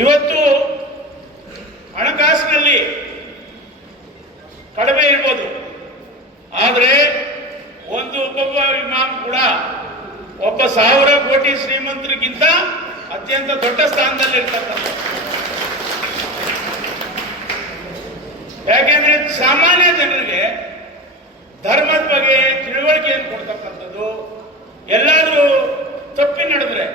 ಇವತ್ತು ಹಣಕಾಸಿನಲ್ಲಿ ಕಡಿಮೆ ಇರ್ಬೋದು, ಆದರೆ ಒಬ್ಬೊಬ್ಬ ಇಮಾಮ್ ಕೂಡ ಒಬ್ಬ 1000 ಕೋಟಿ ಶ್ರೀಮಂತರಿಗಿಂತ ಅತ್ಯಂತ ದೊಡ್ಡ ಸ್ಥಾನದಲ್ಲಿ ಇರ್ತಕ್ಕಂಥ. ಯಾಕೆಂದ್ರೆ ಸಾಮಾನ್ಯ ಜನರಿಗೆ ಧರ್ಮದ ಬಗ್ಗೆ ತಿಳುವಳಿಕೆಯನ್ನು ಕೊಡ್ತಕ್ಕಂಥದ್ದು, ಎಲ್ಲಾದ್ರೂ ತಪ್ಪಿ ನಡೆದ್ರೆ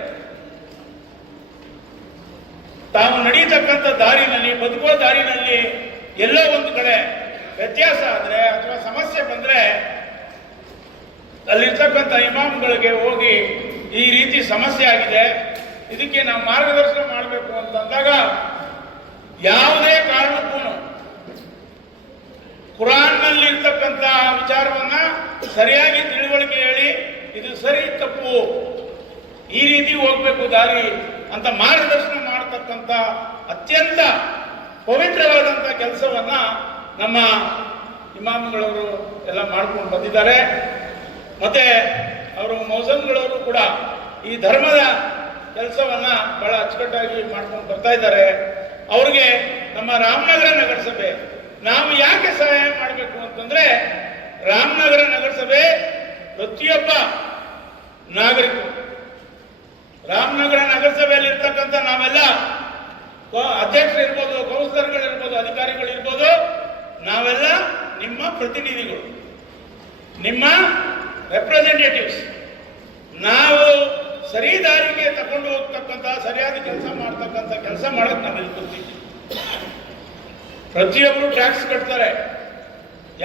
ತಾವು ನಡೀತಕ್ಕಂಥ ದಾರಿನಲ್ಲಿ, ಬದುಕುವ ದಾರಿನಲ್ಲಿ ಎಲ್ಲೋ ಒಂದು ಕಡೆ ವ್ಯತ್ಯಾಸ ಆದರೆ ಅಥವಾ ಸಮಸ್ಯೆ ಬಂದ್ರೆ ಅಲ್ಲಿರ್ತಕ್ಕಂಥ ಇಮಾಮ್ಗಳಿಗೆ ಹೋಗಿ ಈ ರೀತಿ ಸಮಸ್ಯೆ ಆಗಿದೆ, ಇದಕ್ಕೆ ನಾವು ಮಾರ್ಗದರ್ಶನ ಮಾಡಬೇಕು ಅಂತಂದಾಗ ಯಾವುದೇ ಕಾರಣಕ್ಕೂ ಕುರಾನ್ನಲ್ಲಿ ಇರ್ತಕ್ಕಂಥ ವಿಚಾರವನ್ನ ಸರಿಯಾಗಿ ತಿಳುವಳಿಕೆ ಹೇಳಿ ಇದು ಸರಿ ತಪ್ಪು ಈ ರೀತಿ ಹೋಗ್ಬೇಕು ದಾರಿ ಅಂತ ಮಾರ್ಗದರ್ಶನ ಮಾಡತಕ್ಕಂಥ ಅತ್ಯಂತ ಪವಿತ್ರವಾದಂಥ ಕೆಲಸವನ್ನ ನಮ್ಮ ಇಮಾಮ್ಗಳವರು ಎಲ್ಲ ಮಾಡ್ಕೊಂಡು ಬಂದಿದ್ದಾರೆ. ಮತ್ತೆ ಅವರು ಮೌಸಮ್ಗಳವರು ಕೂಡ ಈ ಧರ್ಮದ ಕೆಲಸವನ್ನ ಬಹಳ ಅಚ್ಚುಕಟ್ಟಾಗಿ ಮಾಡ್ಕೊಂಡು ಬರ್ತಾ ಇದ್ದಾರೆ. ಅವ್ರಿಗೆ ನಮ್ಮ ರಾಮನಗರ ನಗರಸಭೆ ನಾವು ಯಾಕೆ ಸಹಾಯ ಮಾಡಬೇಕು ಅಂತಂದ್ರೆ, ರಾಮನಗರ ನಗರಸಭೆ ಪ್ರತಿಯೊಬ್ಬ ನಾಗರಿಕರು, ರಾಮನಗರ ನಗರಸಭೆಯಲ್ಲಿ ಇರ್ತಕ್ಕಂಥ ನಾವೆಲ್ಲ ಅಧ್ಯಕ್ಷರಿರ್ಬೋದು, ಕೌನ್ಸಿಲರ್ಗಳಿರ್ಬೋದು, ಅಧಿಕಾರಿಗಳಿರ್ಬೋದು, ನಾವೆಲ್ಲ ನಿಮ್ಮ ಪ್ರತಿನಿಧಿಗಳು, ನಿಮ್ಮ ರೆಪ್ರೆಸೆಂಟೇಟಿವ್ಸ್. ನಾವು ಸರಿ ದಾರಿಗೆ ತಗೊಂಡು ಹೋಗ್ತಕ್ಕಂಥ, ಸರಿಯಾದ ಕೆಲಸ ಮಾಡ್ತಕ್ಕಂಥ ಕೆಲಸ ಮಾಡಕ್ ನಾವೆಲ್ಲಿ ಗೊತ್ತಿದ್ದೀವಿ. ಪ್ರತಿಯೊಬ್ಬರು ಟ್ಯಾಕ್ಸ್ ಕಟ್ತಾರೆ,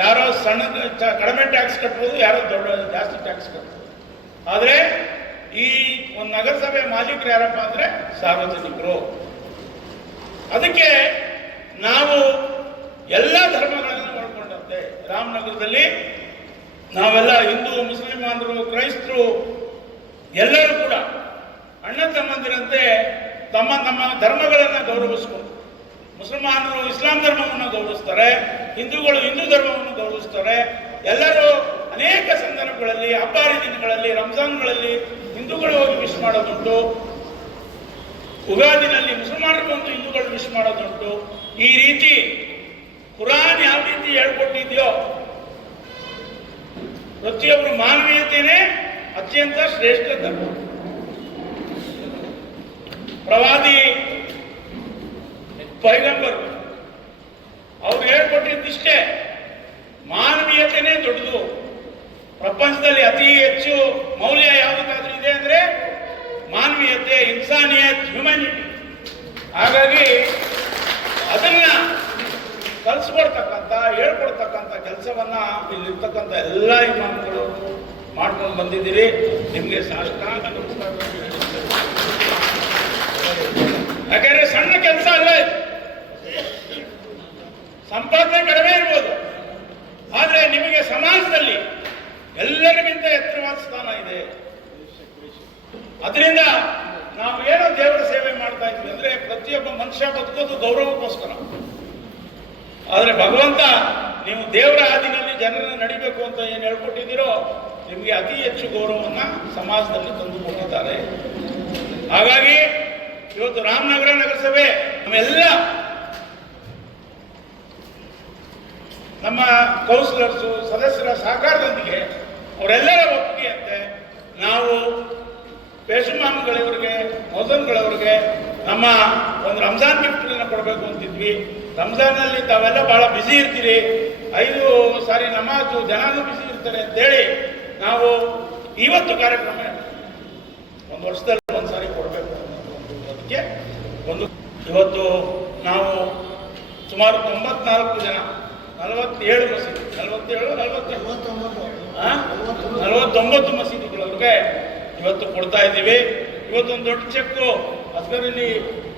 ಯಾರೋ ಸಣ್ಣ ಕಡಿಮೆ ಟ್ಯಾಕ್ಸ್ ಕಟ್ಬೋದು, ಯಾರೋ ಜಾಸ್ತಿ ಟ್ಯಾಕ್ಸ್ ಕಟ್ಬೋದು. ಆದರೆ ಈ ಒಂದು ನಗರಸಭೆ ಮಾಲೀಕರು ಯಾರಪ್ಪ ಅಂದ್ರೆ ಸಾರ್ವಜನಿಕರು. ಅದಕ್ಕೆ ನಾವು ಎಲ್ಲ ಧರ್ಮಗಳನ್ನು ಒಳಗೊಂಡಂತೆ ರಾಮನಗರದಲ್ಲಿ ನಾವೆಲ್ಲ ಹಿಂದೂ, ಮುಸ್ಲಿಮಾನರು, ಕ್ರೈಸ್ತರು ಎಲ್ಲರೂ ಕೂಡ ಅಣ್ಣ ತಮ್ಮಂದಿರಂತೆ ತಮ್ಮ ತಮ್ಮ ಧರ್ಮಗಳನ್ನು ಗೌರವಿಸ್ಕೊಂಡು, ಮುಸಲ್ಮಾನರು ಇಸ್ಲಾಂ ಧರ್ಮವನ್ನು ಗೌರವಿಸ್ತಾರೆ, ಹಿಂದೂಗಳು ಹಿಂದೂ ಧರ್ಮವನ್ನು ಗೌರವಿಸ್ತಾರೆ. ಎಲ್ಲರೂ ಅನೇಕ ಸಂದರ್ಭಗಳಲ್ಲಿ, ಹಬ್ಬ ಹರಿದಿನಗಳಲ್ಲಿ, ರಂಜಾನ್ಗಳಲ್ಲಿ ಹಿಂದೂಗಳು ಹೋಗಿ ವಿಶ್ ಮಾಡೋದುಂಟು, ಉಗಾದಿನಲ್ಲಿ ಮುಸಲ್ಮಾನರು ಬಂದು ಹಿಂದೂಗಳು ವಿಶ್ ಮಾಡೋದುಂಟು. ಈ ರೀತಿ ಕುರಾನ್ ಯಾವ ರೀತಿ ಹೇಳ್ಕೊಟ್ಟಿದ್ಯೋ, ಪ್ರತಿಯೊಬ್ಬರು ಮಾನವೀಯತೆಯೇ ಅತ್ಯಂತ ಶ್ರೇಷ್ಠ ಧರ್ಮ. ಪ್ರವಾದಿ ಪೈಗಂಬರು ಅವ್ರು ಹೇಳ್ಕೊಟ್ಟಿದ್ದಿಷ್ಟೇ, ಮಾನವೀಯತೆಯೇ ದೊಡ್ಡದು. ಪ್ರಪಂಚದಲ್ಲಿ ಅತಿ ಹೆಚ್ಚು ಮೌಲ್ಯ ಯಾವುದಕ್ಕಾದ್ರೂ ಇದೆ ಅಂದ್ರೆ ಮಾನವೀಯತೆ, ಇನ್ಸಾನಿಯತ್, ಹ್ಯುಮ್ಯಾನಿಟಿ. ಹಾಗಾಗಿ ಅದನ್ನ ಕಲಿಸ್ಕೊಡ್ತಕ್ಕಂಥ, ಹೇಳ್ಕೊಡ್ತಕ್ಕಂಥ ಕೆಲಸವನ್ನ ಇಲ್ಲಿರ್ತಕ್ಕಂಥ ಎಲ್ಲ ಇಮಾಮ್ಗಳು ಮಾಡ್ಕೊಂಡು ಬಂದಿದ್ದೀರಿ. ನಿಮಗೆ ಸಾಷ್ಟಾಂಗ ನಮಸ್ಕಾರ. ಯಾಕಂದ್ರೆ ಸಣ್ಣ ಕೆಲಸ ಅಲ್ಲ ಇದು, ಸಂಪಾದನೆ ಕಡಿಮೆ ಇರ್ಬೋದು, ಆದ್ರೆ ನಿಮಗೆ ಸಮಾಜದಲ್ಲಿ ಎಲ್ಲರಿಗಿಂತ ಎತ್ತರವಾದ ಸ್ಥಾನ ಇದೆ. ಅದರಿಂದ ನಾವು ಏನೋ ದೇವರ ಸೇವೆ ಮಾಡ್ತಾ ಇದ್ವಿ ಅಂದ್ರೆ ಪ್ರತಿಯೊಬ್ಬ ಮನುಷ್ಯ ಬದುಕೋದು ಗೌರವಕ್ಕೋಸ್ಕರ. ಆದ್ರೆ ಭಗವಂತ ನೀವು ದೇವರ ಹಾದಿನಲ್ಲಿ ಜನರನ್ನು ನಡಿಬೇಕು ಅಂತ ಏನು ಹೇಳ್ಕೊಟ್ಟಿದ್ದೀರೋ, ನಿಮಗೆ ಅತಿ ಹೆಚ್ಚು ಗೌರವವನ್ನ ಸಮಾಜದಲ್ಲಿ ತಂದುಕೊಟ್ಟಿದ್ದಾರೆ. ಹಾಗಾಗಿ ಇವತ್ತು ರಾಮನಗರ ನಗರಸಭೆ ನಮ್ಮೆಲ್ಲ ನಮ್ಮ ಕೌನ್ಸಿಲರ್ಸು, ಸದಸ್ಯರ ಸಹಕಾರದೊಂದಿಗೆ ಅವರೆಲ್ಲರ ಒಪ್ಪಿಗೆಯಂತೆ ನಾವು ಪೇಶುಮಾಮ್ಗಳವರಿಗೆ, ಮೌಸಮ್ಗಳವರಿಗೆ ನಮ್ಮ ಒಂದು ರಂಜಾನ್ ಗಿಫ್ಟ್ಗಳನ್ನ ಕೊಡಬೇಕು ಅಂತಿದ್ವಿ. ರಂಜಾನಲ್ಲಿ ತಾವೆಲ್ಲ ಬಹಳ ಬ್ಯುಸಿ ಇರ್ತೀರಿ, 5 ಸಾರಿ ನಮಾಜು, ಜನನೂ ಬ್ಯುಸಿ ಇರ್ತಾರೆ ಅಂತೇಳಿ ನಾವು ಇವತ್ತು ಕಾರ್ಯಕ್ರಮ ಒಂದು ವರ್ಷದಲ್ಲಿ ಒಂದು ಸಾರಿ ಕೊಡಬೇಕು ಅನ್ನೋದಕ್ಕೆ ಇವತ್ತು ನಾವು ಸುಮಾರು 94 ಜನ, 47 ಮಸೀದಿ, 49 ಮಸೀದಿಗಳವ್ರಿಗೆ ಇವತ್ತು ಕೊಡ್ತಾ ಇದ್ದೀವಿ. ಇವತ್ತೊಂದು ದೊಡ್ಡ ಚೆಕ್ಕು ಅಸ್ಗರಲ್ಲಿ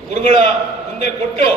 ಗುರುಗಳ ಮುಂದೆ ಕೊಟ್ಟು